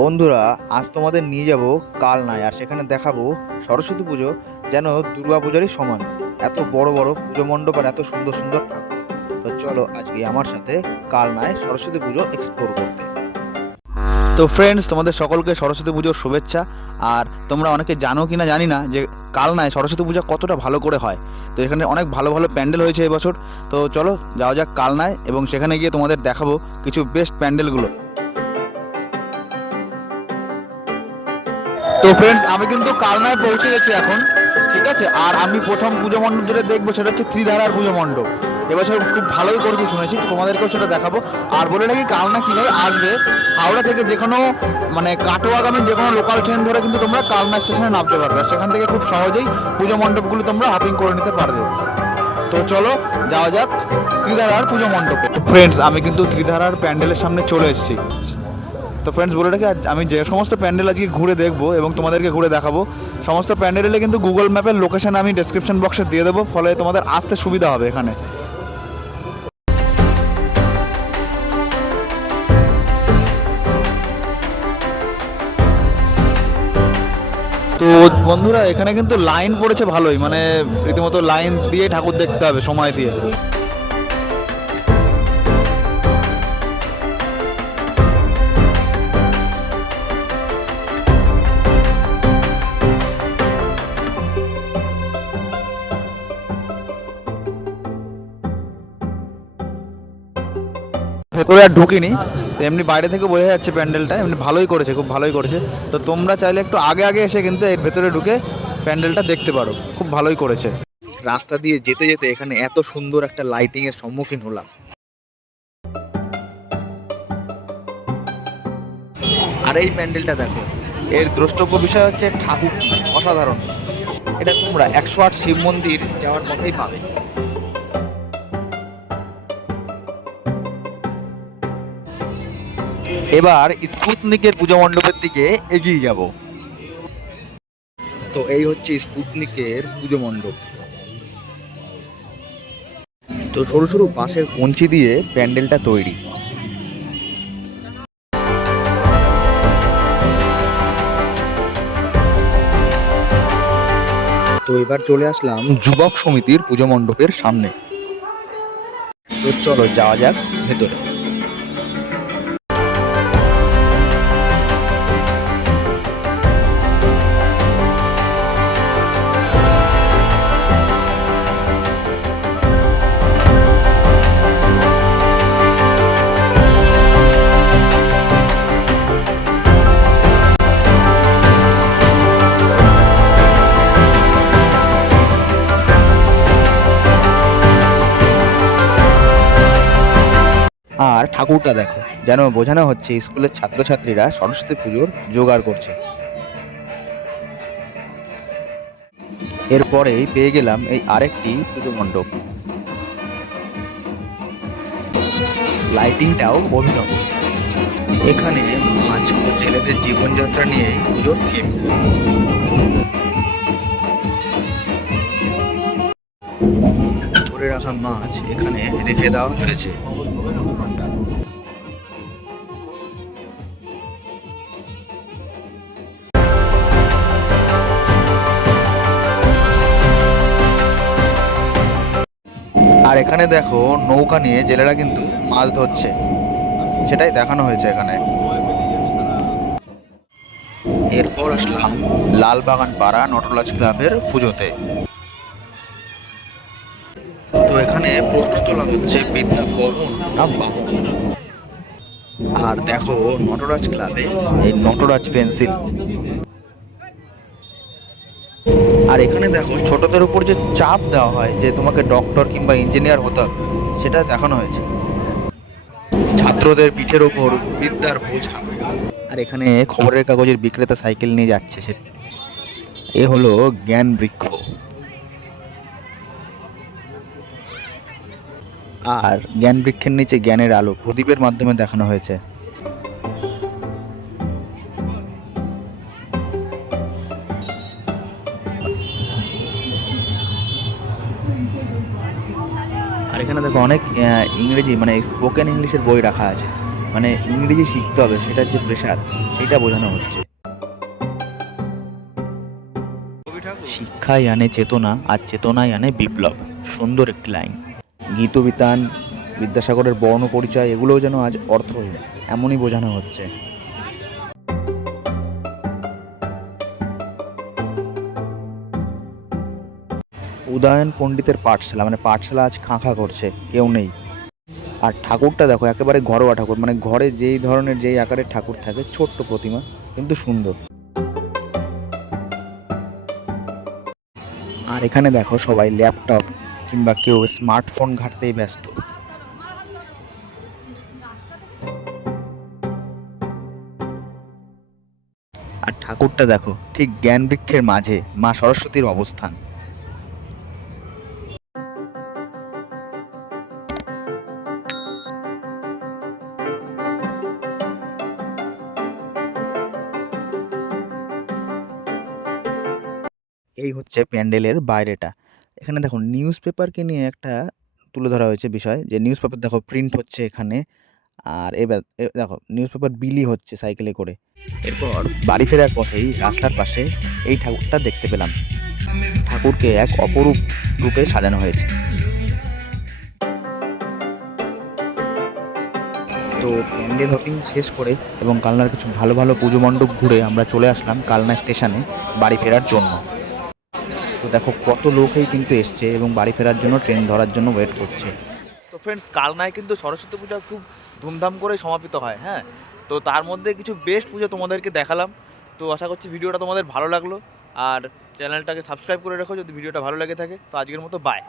বন্ধুরা, আজ তোমাদের নিয়ে যাব কালনায়। আর সেখানে দেখাবো সরস্বতী পুজো যেন দুর্গা পূজারই সমান। এত বড় বড় পুজো মণ্ডপ আর এত সুন্দর সুন্দর ঠাকুর। তো চলো আজকে আমার সাথে কালনায় সরস্বতী পুজো এক্সপ্লোর করতে। তো ফ্রেন্ডস, তোমাদের সকলকে সরস্বতী পুজোর শুভেচ্ছা। আর তোমরা অনেকে জানো কি না জানি না যে কালনায় সরস্বতী পূজা কতটা ভালো করে হয়। তো এখানে অনেক ভালো ভালো প্যান্ডেল হয়েছে এবছর। তো চলো যাওয়া যাক কালনায় এবং সেখানে গিয়ে তোমাদের দেখাবো কিছু বেস্ট প্যান্ডেলগুলো। তো ফ্রেন্ডস, আমি কিন্তু কালনায় পৌঁছে গেছি এখন, ঠিক আছে। আর আমি প্রথম পুজো মণ্ডপ যেটা দেখবো সেটা হচ্ছে ত্রিধারার পুজো মণ্ডপ। এবছর খুব ভালোই করেছে শুনেছি, তো তোমাদেরকেও সেটা দেখাবো। আর বলে রাখি, কালনা কীভাবে আসবে, হাওড়া থেকে যে কোনো কাটোয়াগামী যে কোনো লোকাল ট্রেন ধরে কিন্তু তোমরা কালনা স্টেশনে নামতে পারবে। আর সেখান থেকে খুব সহজেই পুজো মণ্ডপগুলো তোমরা হাফিং করে নিতে পারবে। তো চলো যাওয়া যাক ত্রিধারার পুজো মণ্ডপে। ফ্রেন্ডস, আমি কিন্তু ত্রিধারার প্যান্ডেলের সামনে চলে এসেছি। তো ফ্রেন্ডস, বলে রাখি, আমি যে সমস্ত প্যান্ডেল আজকে ঘুরে দেখবো এবং তোমাদেরকে ঘুরে দেখাবো, সমস্ত প্যান্ডেলে কিন্তু গুগল ম্যাপের লোকেশন আমি ডেসক্রিপশন বক্সে দিয়ে দেবো, ফলে তোমাদের আসতে সুবিধা হবে এখানে। তো বন্ধুরা, এখানে কিন্তু লাইন পড়েছে ভালোই, মানে রীতিমতো লাইন দিয়ে ঠাকুর দেখতে হবে সময় দিয়ে। ভেতরে আর ঢুকিনি, তো এমনি বাইরে থেকে বোঝা যাচ্ছে প্যান্ডেলটা এমনি ভালোই করেছে, খুব ভালোই করেছে। তো তোমরা চাইলে একটু আগে আগে এসে কিন্তু এর ভেতরে ঢুকে প্যান্ডেলটা দেখতে পারো, খুব ভালোই করেছে। রাস্তা দিয়ে যেতে যেতে এখানে এত সুন্দর একটা লাইটিং এর সম্মুখীন হলাম। আর এই প্যান্ডেলটা দেখো, এর দ্রষ্টব্য বিষয় হচ্ছে ঠাকুর অসাধারণ। এটা তোমরা 108 শিব মন্দির যাওয়ার পথেই পাবে। এবার স্পুতনিকের পুজো মণ্ডপের দিকে এগিয়ে যাব। তো এই হচ্ছে স্পুতনিকের পুজো মণ্ডপ। তো সরু সরু বাঁশের কঞ্চি দিয়ে প্যান্ডেলটা তৈরি। তো এবার চলে আসলাম যুবক সমিতির পুজো মণ্ডপের সামনে। তো চলো যাওয়া যাক ভেতরে। আর ঠাকুরটা দেখো, যেন বোঝানো হচ্ছে স্কুলের ছাত্রছাত্রীরা সরস্বতী পুজোর জোগাড় করছে। এরপরেই পেয়ে গেলাম এই আরেকটি পুজো মণ্ডপ। লাইটিংটাও অভিনব। এখানে মাছ ও জেলেদের জীবনযাত্রা নিয়ে পুজোর থিম। ধরে রাখা মাছ এখানে রেখে দেওয়া হয়েছে। আর এখানে দেখো, নৌকা নিয়ে জেলেরা কিন্তু মাছ ধরছে, সেটাই দেখানো হয়েছে এখানে। এরপর আসলাম লালবাগান পাড়া নটরাজ ক্লাবের পুজোতে। তো এখানে প্রশ্ন তোলা হচ্ছে, বিদ্যা বহন না বাহন। আর দেখো নটরাজ ক্লাবে এই নটরাজ পেন্সিল। আর এখানে দেখো ছোটদের উপর যে চাপ দেওয়া হয় যে তোমাকে ডক্টর কিংবা ইঞ্জিনিয়ার হতে হবে, সেটা দেখানো হয়েছে। ছাত্রদের পিঠের ওপর বিদ্যার বোঝা। আর এখানে খবরের কাগজের বিক্রেতা সাইকেল নিয়ে যাচ্ছে, সে এ হলো জ্ঞান বৃক্ষ। আর জ্ঞান বৃক্ষের নিচে জ্ঞানের আলো প্রদীপের মাধ্যমে দেখানো হয়েছে। আর এখানে দেখো অনেক ইংরেজি মানে স্পোকেন ইংলিশের বই রাখা আছে। মানে ইংরেজি শিখতে হবে, সেটার যে প্রেশার সেটা বোঝানো হচ্ছে। শিক্ষাই আনে চেতনা, আর চেতনাই আনে বিপ্লব। সুন্দর একটি লাইন। গীতবিতান, বিদ্যাসাগরের বর্ণ পরিচয় এগুলোও যেন আজ অর্থহীন, এমনই বোঝানো হচ্ছে। উদয়ন পণ্ডিতের পাঠশালা, মানে পাঠশালা আজ খাঁ খাঁ করছে, কেউ নেই। আর ঠাকুরটা দেখো, একেবারে ঘরোয়া ঠাকুর, মানে ঘরে যেই ধরনের যেই আকারের ঠাকুর থাকে, ছোট্ট প্রতিমা কিন্তু সুন্দর। আর এখানে দেখো সবাই ল্যাপটপ কিংবা কেউ স্মার্টফোন ঘাঁটতেই ব্যস্ত। আর ঠাকুরটা দেখো, ঠিক জ্ঞান বৃক্ষের মাঝে মা সরস্বতীর অবস্থান। এই হচ্ছে প্যান্ডেলের বাইরেটা। এখানে দেখো নিউজ পেপারকে নিয়ে একটা তুলে ধরা হয়েছে বিষয়, যে নিউজ পেপার দেখো প্রিন্ট হচ্ছে এখানে। আর এবার দেখো নিউজ পেপার বিলি হচ্ছে সাইকেলে করে। এরপর বাড়ি ফেরার পথেই রাস্তার পাশে এই ঠাকুরটা দেখতে পেলাম। ঠাকুরকে এক অপরূপ রূপে সাজানো হয়েছে। তো প্যান্ডেল হপিং শেষ করে এবং কালনার কিছু ভালো ভালো পুজো মণ্ডপ ঘুরে আমরা চলে আসলাম কালনা স্টেশনে বাড়ি ফেরার জন্য। তো দেখো কত লোকই কিন্তু এসছে এবং বাড়ি ফেরার জন্য ট্রেন ধরার জন্য ওয়েট করছে। তো ফ্রেন্ডস, কালনায় কিন্তু সরস্বতী পূজা খুব ধুমধাম করে সমাপিত হয়। হ্যাঁ, তো তার মধ্যে কিছু বেস্ট পুজো তোমাদেরকে দেখালাম। তো আশা করছি ভিডিওটা তোমাদের ভালো লাগলো, আর চ্যানেলটাকে সাবস্ক্রাইব করে রেখো যদি ভিডিওটা ভালো লেগে থাকে। তো আজকের মতো বাই।